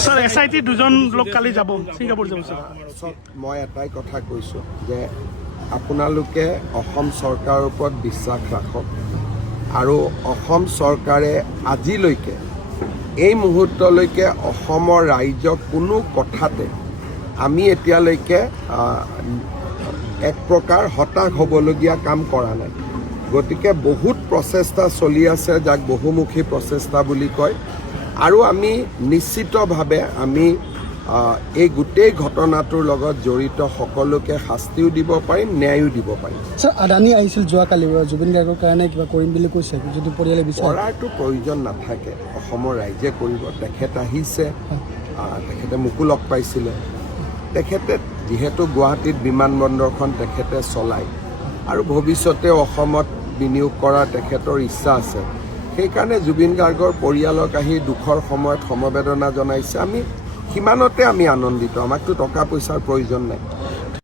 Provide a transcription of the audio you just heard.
sir SIT দুজন লোক কালি যাব ছিংগাপুৰ যাব স্যাৰ মই এটাই কথা কৈছোঁ যে আপোনালোকে অসম চৰকাৰৰ ওপৰত বিশ্বাস ৰাখক আৰু অসম চৰকাৰে আজিলৈকে এই মুহূৰ্তলৈকে অসমৰ ৰাইজক কোনো কথাতে আমি এতিয়ালৈকে এক প্ৰকাৰ হতাশ হ'বলগীয়া কাম কৰা নাই গতিকে বহুত প্ৰচেষ্টা চলি আছে যাক বহুমুখী প্ৰচেষ্টা বুলি কয় আৰু আমি নিশ্চিতভাৱে আমি এই গোটেই ঘটনাটোৰ লগত জড়িত সকলোকে শাস্তিও দিব পাৰিম ন্যায়ো দিব পাৰিম স্যাৰ আদানী আহিছিল যোৱাকালি জুবিন গাৰ্গৰ কাৰণে কিবা কৰিম বুলি কৈছে যদি পৰিয়ালে বিচাৰে কৰাটো প্ৰয়োজন নাথাকে অসমৰ ৰাইজে কৰিব তেখেত আহিছে তেখেতে মোকো লগ পাইছিলে তেখেতে যিহেতু গুৱাহাটীত বিমানবন্দৰখন তেখেতে চলায় আৰু ভৱিষ্যতে অসমত বিনিয়োগ কৰাৰ তেখেতৰ ইচ্ছা আছে সেইকাৰণে জুবিন গাৰ্গৰ পৰিয়ালক আহি দুখৰ সময়ত সমবেদনা জনাইছে আমি সিমানতে আমি আনন্দিত আমাকতো টকা পইচাৰ প্ৰয়োজন নাই